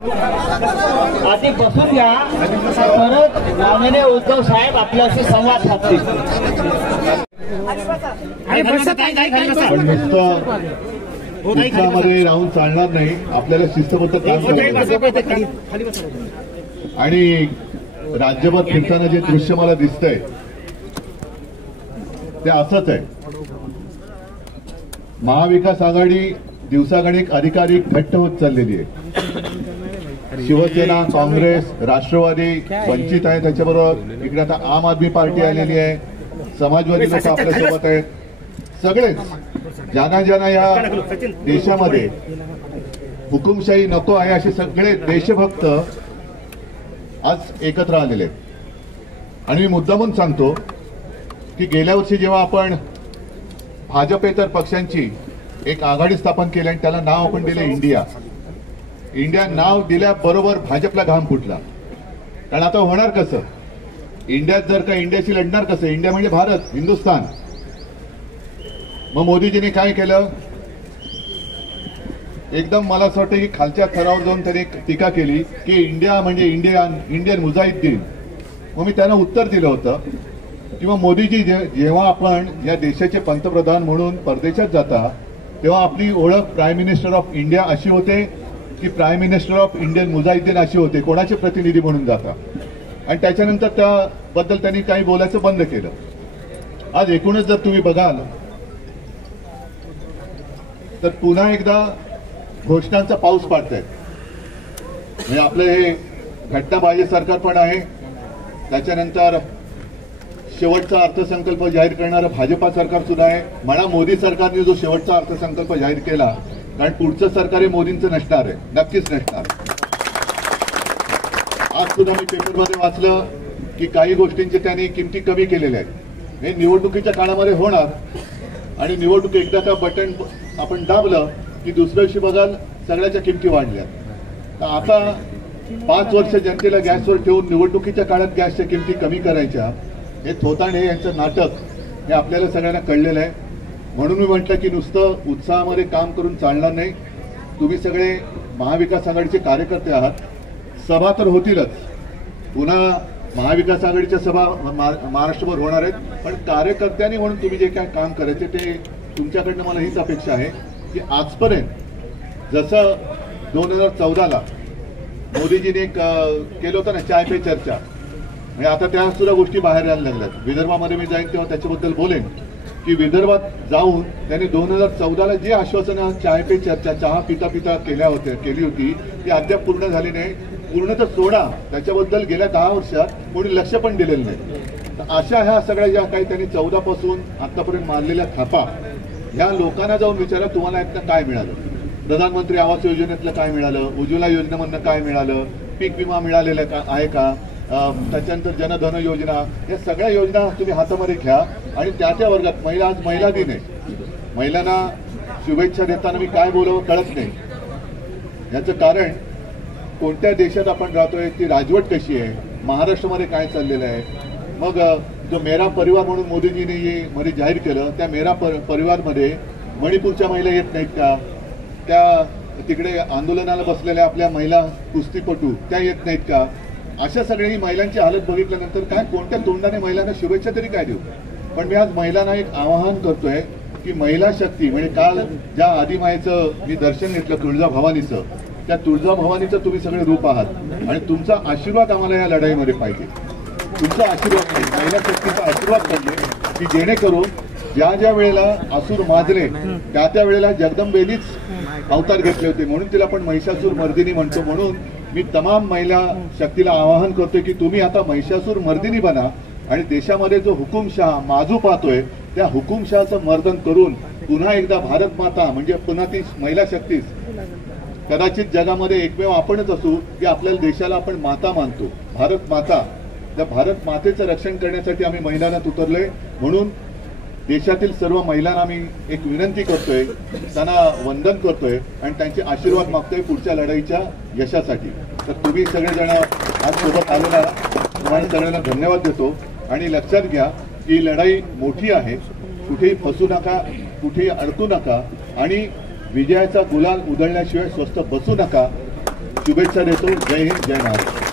आधी बसून घ्या, परत माननीय उद्धव साहेब आपल्याशी संवाद साधतील. मध्ये राहून चालणार नाही, आपल्याला शिस्तबद्ध काम करायचं. आणि राज्यभर फिरताना जे दृश्य मला दिसतंय ते असंच आहे. महाविकास आघाडी दिवसागणिक अधिकाधिक घट्ट होत चाललेली आहे. शिवसेना, काँग्रेस, राष्ट्रवादी, वंचित आहे, त्याच्याबरोबर इकडे आता आम आदमी पार्टी आलेली आहे, समाजवादी लोक आपल्यासोबत आहेत. सगळेच ज्यांना या देशामध्ये हुकुमशाही नको आहे असे सगळे देशभक्त आज एकत्र आलेले आहेत. आणि मी मुद्दामून सांगतो की गेल्या वर्षी जेव्हा आपण भाजपेतर पक्षांची एक आघाडी स्थापन केली आणि त्याला नाव आपण दिले इंडिया नाव दिल्याबरोबर भाजपला घाम फुटला. कारण आता होणार कसं, इंडियात जर का इंडियाशी लढणार कसं, इंडिया म्हणजे भारत, हिंदुस्थान. मग मोदीजींनी काय केलं, एकदम मला असं वाटतं की खालच्या थरावर जाऊन त्यांनी टीका केली की इंडिया म्हणजे इंडियन मुजाहिद्दीन. मग मी त्यांना उत्तर दिलं होतं की मग मोदीजी जेव्हा आपण या देशाचे पंतप्रधान म्हणून परदेशात जाता तेव्हा आपली ओळख प्राईम मिनिस्टर ऑफ इंडिया अशी होते की prime minister of Indian Mujahideen अशी होते, कोणाचे प्रतिनिधी म्हणून जाता. आणि त्याच्यानंतर त्याबद्दल त्यांनी काही बोलायचं बंद केलं. आज एकूणच जर तुम्ही बघाल तर पुन्हा एकदा घोषणांचा पाऊस पाडतायत. म्हणजे आपलं हे घटनाबाह्य सरकार पण आहे, त्याच्यानंतर शेवटचा अर्थसंकल्प जाहीर करणारं भाजपा सरकार सुद्धा आहे. म्हणा मोदी सरकारने जो शेवटचा अर्थसंकल्प जाहीर केला, कारण पुढचं सरकार हे मोदींचं नसणार आहे, नक्कीच नसणार. आज सुद्धा मी पेपरमध्ये वाचलं की काही गोष्टींचे त्यांनी किमती कमी केलेल्या आहेत. हे निवडणुकीच्या काळामध्ये होणार आणि निवडणूक एकदा का बटन आपण दाबलं की दुसऱ्या दिवशी बघाल सगळ्याच्या किमती वाढल्या. तर आता 5 वर्ष जनतेला गॅसवर ठेवून निवडणुकीच्या काळात गॅसच्या किमती कमी करायच्या, हे थोतांडे यांचं नाटक हे आपल्याला सगळ्यांना कळलेलं आहे. म्हणून मी म्हटलं की नुसतं उत्साहामध्ये काम करून चालणार नाही. तुम्ही सगळे महाविकास आघाडीचे कार्यकर्ते आहात, सभा तर होतीलच, पुन्हा महाविकास आघाडीच्या सभा महाराष्ट्रभर होणार आहेत. पण कार्यकर्त्यांनी म्हणून तुम्ही जे काय काम करायचे ते तुमच्याकडनं मला हीच अपेक्षा आहे की आजपर्यंत जसं 2014ला मोदीजीने केलं होतं ना चाय पे चर्चा, म्हणजे आता त्या सुद्धा गोष्टी बाहेर यायला लागल्यात. विदर्भामध्ये मी जाईन तेव्हा त्याच्याबद्दल बोलेन की विदर्भात जाऊन त्यांनी 2014ला जी आश्वासनं चाय पे चर्चा चहा पिता पिता केली होती ती अद्याप पूर्ण झाली नाही. पूर्ण तर सोडा, त्याच्याबद्दल गेल्या 10 वर्षात कोणी लक्ष पण दिलेलं नाही. तर अशा ह्या सगळ्या ज्या काही त्यांनी 14 पासून आतापर्यंत मारलेल्या थापा, ह्या लोकांना जाऊन विचारा तुम्हाला यातनं काय मिळालं. प्रधानमंत्री आवास योजनेतलं काय मिळालं, उज्ज्वला योजनेमधनं काय मिळालं, पीक विमा मिळालेला आहे का, त्याच्यानंतर जनधन योजना, या सगळ्या योजना तुम्ही हातामध्ये घ्या. आणि त्या वर्गात आज महिला दिन आहे, महिलांना शुभेच्छा देताना मी काय बोलावं कळत नाही. याचं कारण कोणत्या देशात आपण राहतोय, ती राजवट कशी आहे, महाराष्ट्रामध्ये काय चाललेलं आहे. मग जो मेरा परिवार म्हणून मोदीजींनी मध्ये जाहीर केलं, त्या मेरा परिवारमध्ये मणिपूरच्या महिला येत नाहीत का, त्या तिकडे आंदोलनाला बसलेल्या आपल्या महिला कुस्तीपटू त्या येत नाहीत का. अशा सगळ्या महिलांची हालत बघितल्यानंतर काय कोणत्या तोंडाने महिलांना शुभेच्छा तरी काय देऊ. पण मी आज महिलांना एक आवाहन करतोय की महिला शक्ती म्हणजे काल ज्या आदिमायेचं मी दर्शन घेतलं तुळजाभवानीचं, त्या तुळजाभवानीचं तुम्ही सगळे रूप आहात आणि तुमचा आशीर्वाद आम्हाला या लढाईमध्ये पाहिजे. तुमचा आशीर्वाद पाहिजे, महिला शक्तीचा आशीर्वाद पाहिजे की जेणेकरून ज्या वेळेला असुर माजले त्या वेळेला जगदंबेनीच अवतार घेतले होते, म्हणून तिला आपण महिषासूर मर्दिनी म्हणतो. म्हणून मी तमाम महिला शक्तीला आवाहन करतोय की तुम्ही आता महिषासूर मर्दिनी बना आणि देशामध्ये जो हुकुमशहा माजू पाहतोय त्या हुकुमशहाचं मर्दन करून पुन्हा एकदा भारत माता म्हणजे पुन्हा ती महिला शक्तीच, कदाचित जगामध्ये एकमेव आपणच असू की आपल्या देशाला आपण माता मानतो, भारत माता. त्या भारत मातेचं रक्षण करण्यासाठी आम्ही मैदानात उतरलोय. म्हणून देशातील सर्व महिलांना मी एक विनंती करतोय, त्यांना वंदन करतोय आणि त्यांचे आशीर्वाद मागतोय पुढच्या लढाईच्या यशासाठी. तर तुम्ही सगळेजण आज सोबत आलेला तुम्हाला सगळ्यांना धन्यवाद देतो. आणि लक्षात घ्या की लढाई मोठी आहे, कुठेही फसू नका, कुठेही अडकू नका आणि विजयाचा गुलाल उधळल्याशिवाय स्वस्थ बसू नका. शुभेच्छा देतो. जय हिंद, जय महाराष्ट्र.